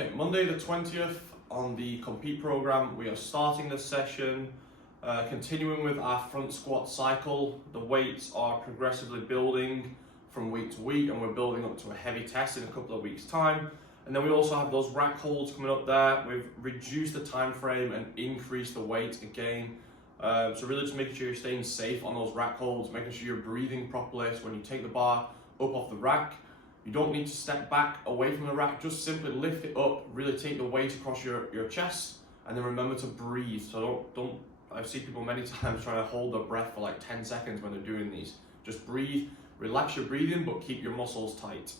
Okay, Monday the 20th on the Compete program, we are starting this session, continuing with our front squat cycle. The weights are progressively building from week to week, and we're building up to a heavy test in a couple of weeks' time. And then we also have those rack holds coming up there. We've reduced the time frame and increased the weight again. So really just making sure you're staying safe on those rack holds, making sure you're breathing properly. So when you take the bar up off the rack, you don't need to step back away from the rack, just simply lift it up, really take the weight across your chest, and then remember to breathe. So I see people many times trying to hold their breath for like 10 seconds when they're doing these. Just breathe, relax your breathing, but keep your muscles tight.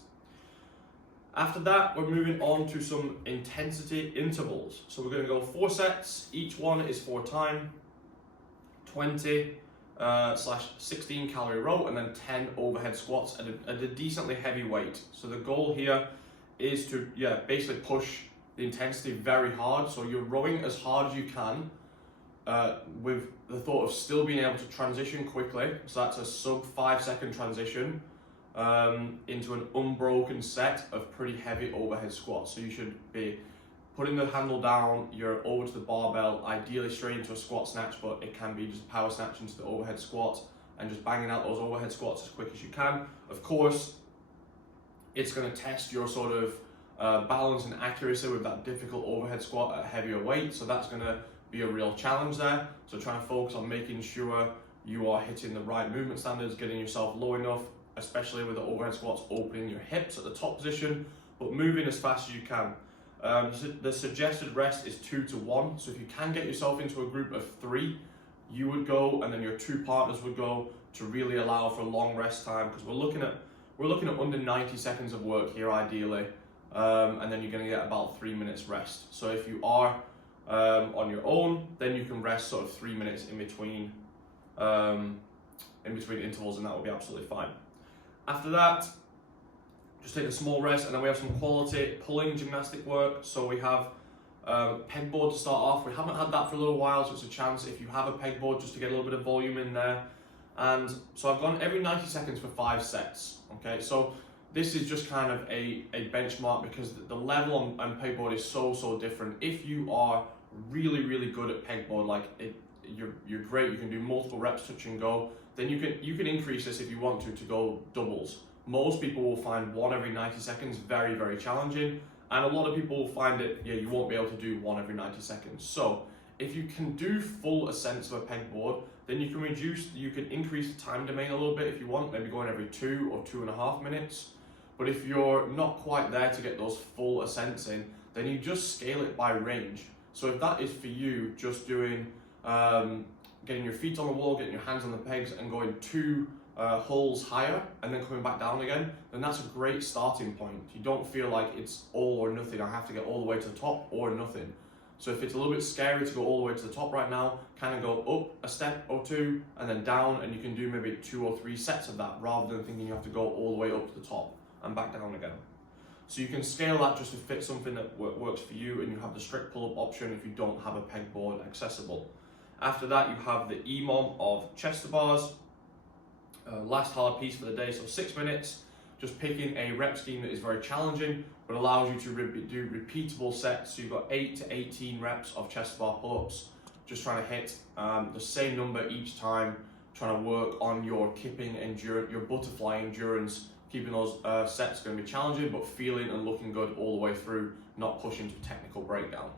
After that, we're moving on to some intensity intervals. So we're gonna go 4 sets, each one is for time, 20/16 calorie row, and then 10 overhead squats at a decently heavy weight. So the goal here is to basically push the intensity very hard. So you're rowing as hard as you can with the thought of still being able to transition quickly. So that's a sub 5-second transition into an unbroken set of pretty heavy overhead squats. So you should be putting the handle down, you're over to the barbell, ideally straight into a squat snatch, but it can be just power snatch into the overhead squat and just banging out those overhead squats as quick as you can. Of course, it's going to test your sort of balance and accuracy with that difficult overhead squat at a heavier weight, so that's going to be a real challenge there. So trying to focus on making sure you are hitting the right movement standards, getting yourself low enough, especially with the overhead squats, opening your hips at the top position, but moving as fast as you can. The suggested rest is 2 to 1. So if you can get yourself into a group of 3, you would go, and then your 2 partners would go, to really allow for a long rest time, because we're looking at under 90 seconds of work here ideally, and then you're going to get about 3 minutes rest. So if you are on your own, then you can rest sort of 3 minutes in between intervals, and that will be absolutely fine. After that, just take a small rest, and then we have some quality pulling gymnastic work. So we have pegboard to start off. We haven't had that for a little while, so it's a chance if you have a pegboard just to get a little bit of volume in there. And so I've gone every 90 seconds for 5 sets. Okay, so this is just kind of a benchmark, because the level on pegboard is so different. If you are really good at pegboard, like you're great, you can do multiple reps, touch and go, then you can increase this if you want to go doubles. Most people will find 1 every 90 seconds very challenging, and a lot of people will find it, you won't be able to do 1 every 90 seconds. So if you can do full ascents of a pegboard, then you can increase the time domain a little bit if you want, maybe going every 2 or 2.5 minutes. But if you're not quite there to get those full ascents in, then you just scale it by range. So if that is for you, just doing, getting your feet on the wall, getting your hands on the pegs, and going 2 holes higher and then coming back down again, then that's a great starting point. You don't feel like it's all or nothing. I have to get all the way to the top or nothing. So if it's a little bit scary to go all the way to the top right now, kind of go up a step or 2 and then down, and you can do maybe 2 or 3 sets of that rather than thinking you have to go all the way up to the top and back down again. So you can scale that just to fit something that works for you, and you have the strict pull-up option if you don't have a pegboard accessible. After that, you have the EMOM of chest to bars. Last hard piece for the day, so 6 minutes, just picking a rep scheme that is very challenging but allows you to do repeatable sets. So you've got 8 to 18 reps of chest to bar pull-ups, just trying to hit the same number each time, trying to work on your kipping endurance, your butterfly endurance. Keeping those sets going to be challenging, but feeling and looking good all the way through, not pushing to technical breakdown.